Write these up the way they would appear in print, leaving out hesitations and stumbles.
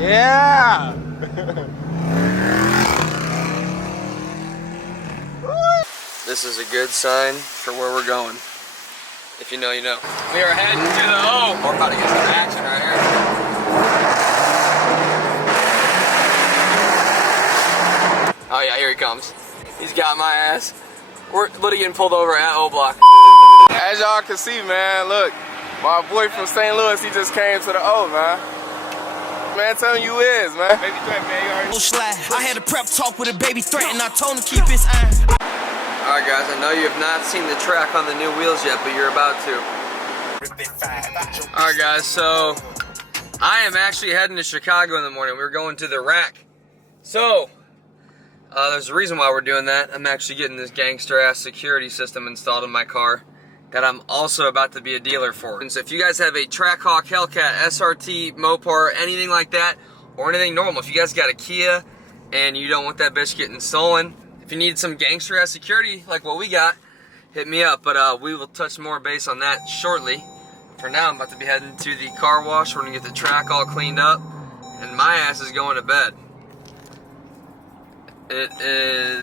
Yeah! This is a good sign for where we're going. If you know, you know. We are heading to the O. We're about to get some action right here. Oh yeah, here he comes. He's got my ass. We're literally getting pulled over at Oblock. As y'all can see, man, look. My boy from St. Louis, he just came to the O, man. Man, tell him you is, man. Baby threat, man, you already. I had a prep talk with a baby threat and I told him to keep his eye. Alright guys, I know you have not seen the track on the new wheels yet, but you're about to. Alright guys, so I am actually heading to Chicago in the morning. We're going to the rack. So, there's a reason why we're doing that. I'm actually getting this gangster ass security system installed in my car that I'm also about to be a dealer for. And so if you guys have a Trackhawk, Hellcat, SRT, Mopar, anything like that, or anything normal, if you guys got a Kia and you don't want that bitch getting stolen, if you need some gangster ass security like what we got, hit me up. But we will touch more base on that shortly. For now, I'm about to be heading to the car wash. We're gonna get the track all cleaned up, and my ass is going to bed. It is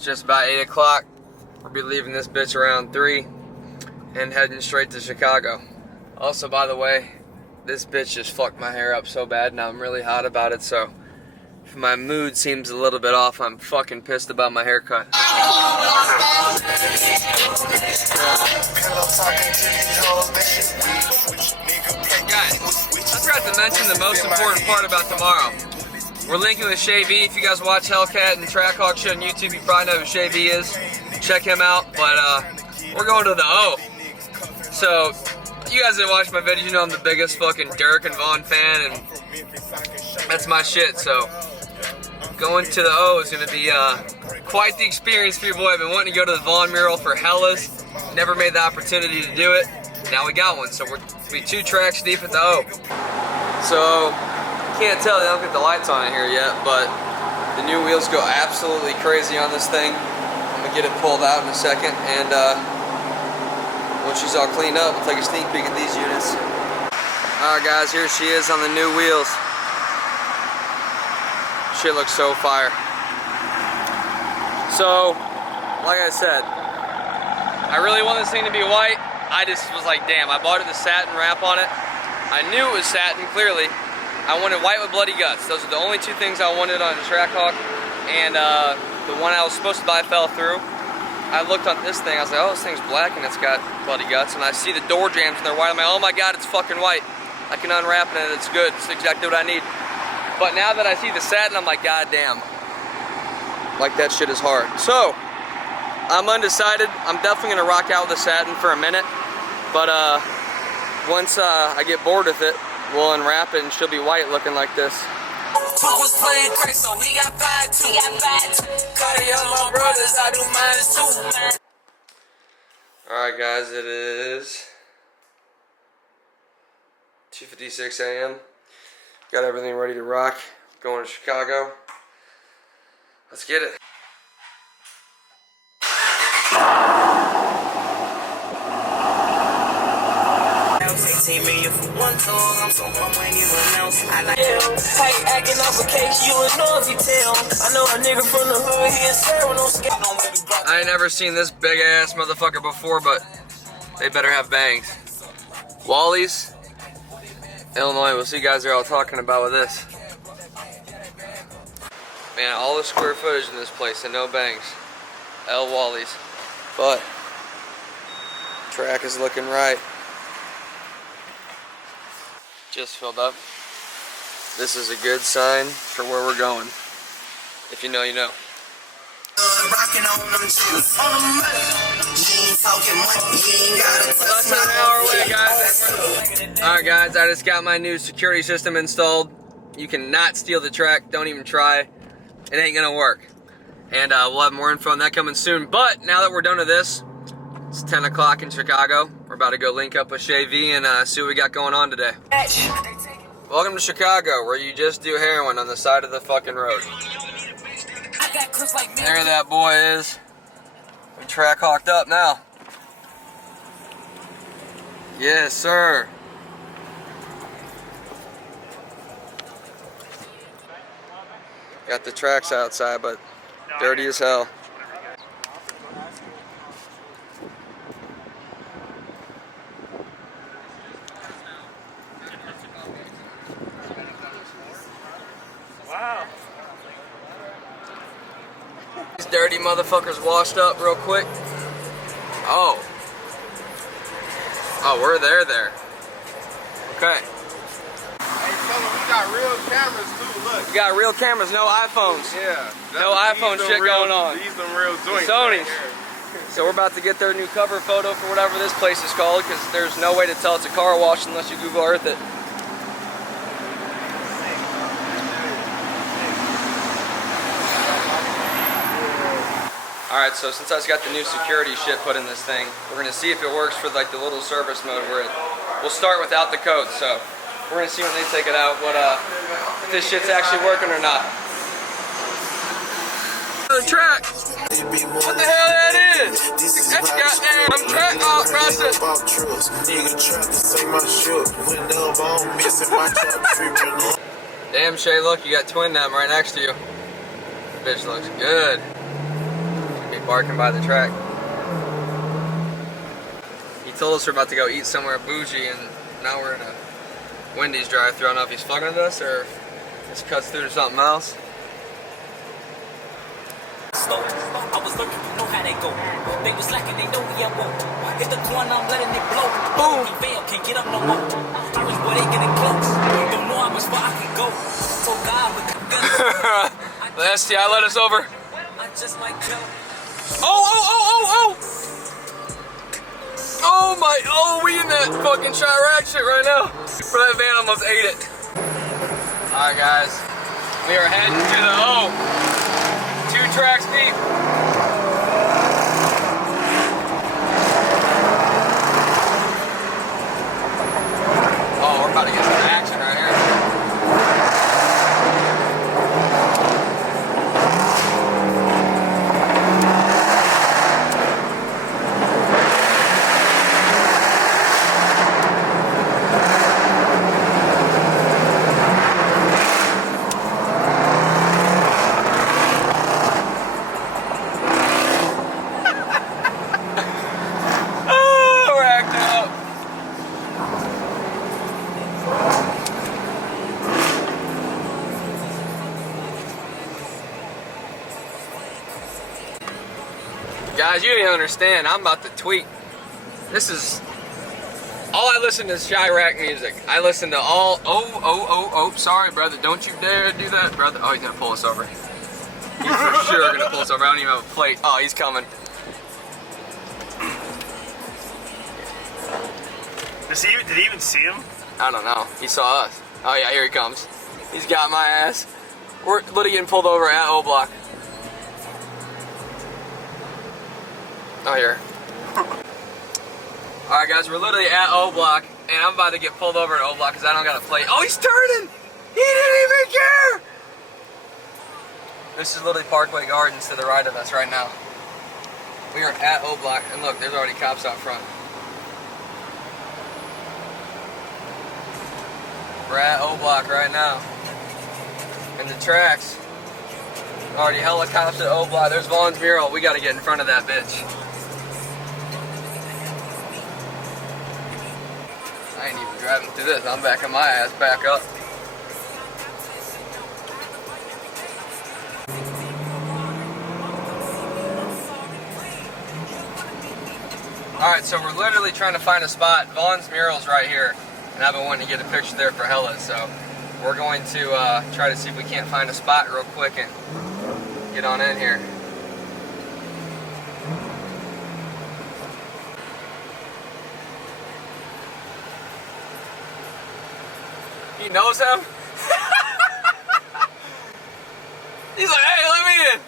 just about 8 o'clock. We'll be leaving this bitch around 3 and heading straight to Chicago. Also, by the way, this bitch just fucked my hair up so bad, and I'm really hot about it, so if my mood seems a little bit off, I'm fucking pissed about my haircut. Guys, I forgot to mention the most important part about tomorrow. We're linking with Shay V. If you guys watch Hellcat and Trackhawk shit on YouTube, you probably know who Shay V is. Check him out, but we're going to the O. So, you guys that watch my videos, you know I'm the biggest fucking Dirk and Vaughn fan, and that's my shit, so going to the O is going to be quite the experience for your boy. I've been wanting to go to the Vaughn Mural for hellas, never made the opportunity to do it. Now we got one, so we're going to be 2 tracks deep at the O. So, can't tell, they don't get the lights on it here yet, but the new wheels go absolutely crazy on this thing. I'm going to get it pulled out in a second, and once she's all cleaned up, we'll take a sneak peek at these units. Alright guys, here she is on the new wheels. Shit looks so fire. So, like I said, I really want this thing to be white. I just was like, damn, I bought it with satin wrap on it. I knew it was satin, clearly. I wanted white with bloody guts. Those are the only 2 things I wanted on the Trackhawk. And the one I was supposed to buy fell through. I looked on this thing, I was like, oh, this thing's black and it's got bloody guts. And I see the door jams and they're white. I'm like, oh my god, it's fucking white. I can unwrap it and it's good. It's exactly what I need. But now that I see the satin, I'm like, god damn. Like, that shit is hard. So, I'm undecided. I'm definitely gonna rock out with the satin for a minute. But once I get bored with it, we'll unwrap it and she'll be white looking like this. Was playing crack, so we got 5 too. Cardi on my brothers, I do mine too. Alright guys, it is 2:56 a.m. Got everything ready to rock. Going to Chicago. Let's get it. I'm so when anyone else. I like tight acting off a case, you would know if you tell. I know a nigga from the hood, he is Sarah, no skate on me. I ain't never seen this big ass motherfucker before, but they better have bangs. Wally's, Illinois. We'll see you guys are all talking about with this. Man, all the square footage in this place and no bangs. L. Wally's. But track is looking right. Just filled up. This is a good sign for where we're going. If you know, you know. Less than an hour away, guys. Alright guys, I just got my new security system installed. You cannot steal the track, don't even try. It ain't gonna work. And we'll have more info on that coming soon. But now that we're done with this, it's 10 o'clock in Chicago. We're about to go link up with Shay V and see what we got going on today. Welcome to Chicago, where you just do heroin on the side of the fucking road. There that boy is. We Trackhawked up now. Yes, sir. Got the tracks outside, but dirty as hell. Wow. These dirty motherfuckers washed up real quick. Oh. Oh, we're there. Okay. Hey, fella, we got real cameras too, look. We got real cameras, no iPhones. Yeah. No iPhone shit going on. These them real joints. Sony's. Right here. So we're about to get their new cover photo for whatever this place is called, because there's no way to tell it's a car wash unless you Google Earth it. Alright, so since I just got the new security shit put in this thing, we're going to see if it works for like the little service mode where we'll start without the code. So we're going to see when they take it out if this shit's actually working or not. The track. What the hell that is? That's goddamn Trackhawk process. Damn, Shay, look, you got twin them right next to you. Bitch looks good. Be barking by the track. He told us we're about to go eat somewhere bougie, and now we're in a Wendy's drive-thru. I don't know if he's fucking with us or just cuts through to something else. I was lurking, you know how they go. They was lacking, they know we at war. Hit the corner, I'm letting it blow. Boom! He fail, can't get up no more. I was where they getting close. Don't know how much far I can go. Oh God, with the STI let us over. I just might kill. Oh! Oh my! Oh, we in that fucking Chirac shit right now. Bro, that van almost ate it. All right, guys, we are heading to the O. 2 tracks deep. Oh, we're about to get some action right here. Guys, you didn't understand. I'm about to tweet. This is all I listen to is Chirac music. I listen to all. Oh, sorry, brother. Don't you dare do that, brother. Oh, he's gonna pull us over. He's for sure gonna pull us over. I don't even have a plate. Oh, he's coming. Did he even see him? I don't know. He saw us. Oh yeah, here he comes. He's got my ass. We're literally getting pulled over at Oblock. Oh, here. Alright guys, we're literally at Oblock, and I'm about to get pulled over at Oblock because I don't got a plate. Oh, he's turning! He didn't even care! This is literally Parkway Gardens to the right of us right now. We are at Oblock, and look, there's already cops out front. We're at Oblock right now. And the tracks. Already helicopter at Oblock. There's Vaughn's Mural. We gotta get in front of that bitch. I ain't even driving through this. I'm backing my ass back up. Alright, so we're literally trying to find a spot. Vaughn's Mural's right here. And I've been wanting to get a picture there for hella, so we're going to try to see if we can't find a spot real quick and get on in here. He knows him? He's like, hey, let me in.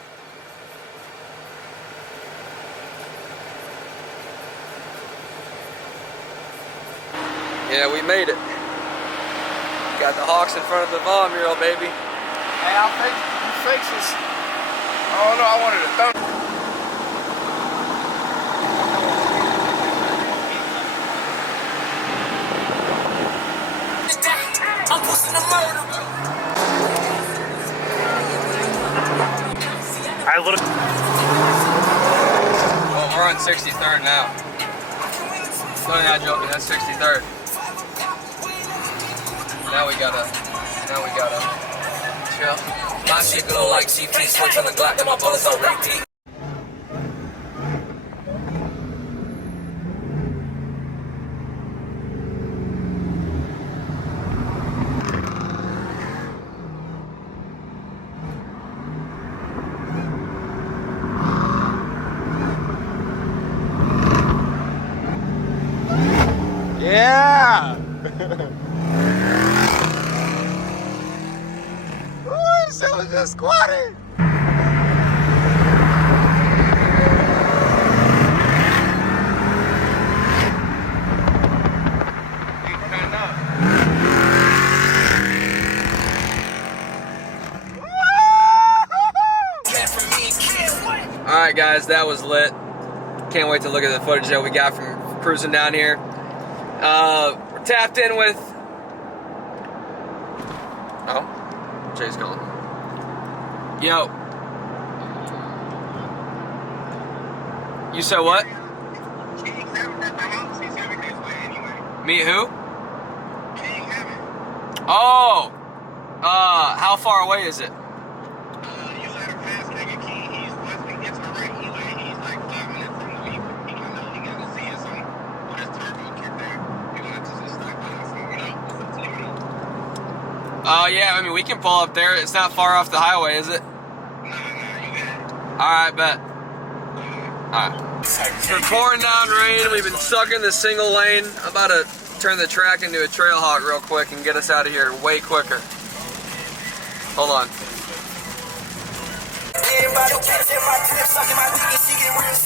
Yeah, we made it. Got the Hawks in front of the Vaughn Mural, baby. Hey, I'll fix you fix this. Oh no, I wanted a thumb. I'm pushing the murder. Well, we're on 63rd now. Totally not joking, that's 63rd. Now we gotta chill. My shit glow like GP, switch on the Glock, and my bullets on repeat. Yeah! Ooh, this shit was just squatting. Alright guys, that was lit. Can't wait to look at the footage that we got from cruising down here. We're tapped in with... Oh, Jay's calling. Yo. You said what? Meet who? Oh! How far away is it? Yeah, I mean, we can pull up there. It's not far off the highway, is it? Alright, bet. Alright. It's pouring down rain. We've been stuck in the single lane. I'm about to turn the track into a Trackhawk real quick and get us out of here way quicker. Hold on.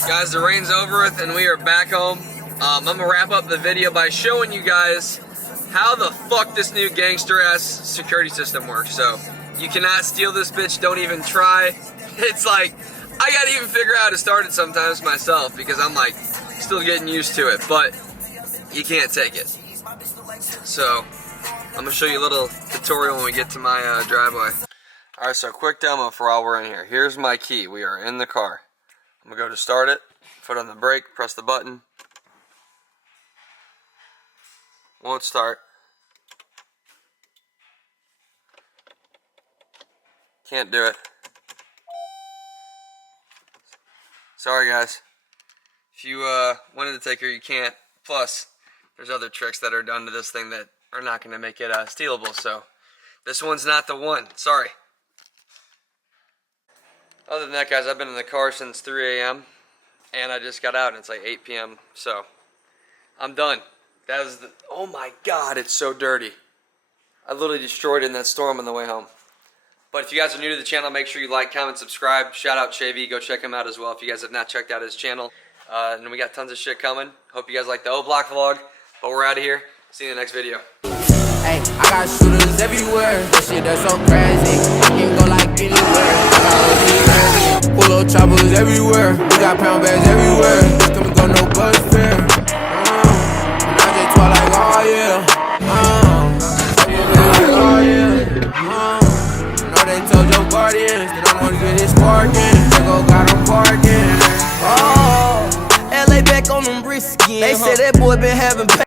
Guys, the rain's over with and we are back home. I'm going to wrap up the video by showing you guys how the fuck this new gangster ass security system works. So you cannot steal this bitch, don't even try. It's like, I gotta even figure out how to start it sometimes myself because I'm like still getting used to it, but you can't take it. So I'm gonna show you a little tutorial when we get to my driveway. Alright, so quick demo for while we're in here. Here's my key. We are in the car. I'm gonna go to start it, foot on the brake, press the button. Won't start. Can't do it. Sorry guys. If you wanted to take her, you can't. Plus, there's other tricks that are done to this thing that are not going to make it stealable, so this one's not the one. Sorry. Other than that, guys, I've been in the car since 3 a.m. and I just got out and it's like 8 p.m. So I'm done. That was the, oh my god, it's so dirty. I literally destroyed it in that storm on the way home. But if you guys are new to the channel, make sure you like, comment, subscribe. Shout out Shavy, go check him out as well if you guys have not checked out his channel. And we got tons of shit coming. Hope you guys like the Oblock vlog. But we're out of here. See you in the next video. Hey, I got shooters everywhere. That shit that's so crazy. You can go like anywhere. I got full of choppers everywhere. We got pound bags everywhere. Come and go, no bus fare.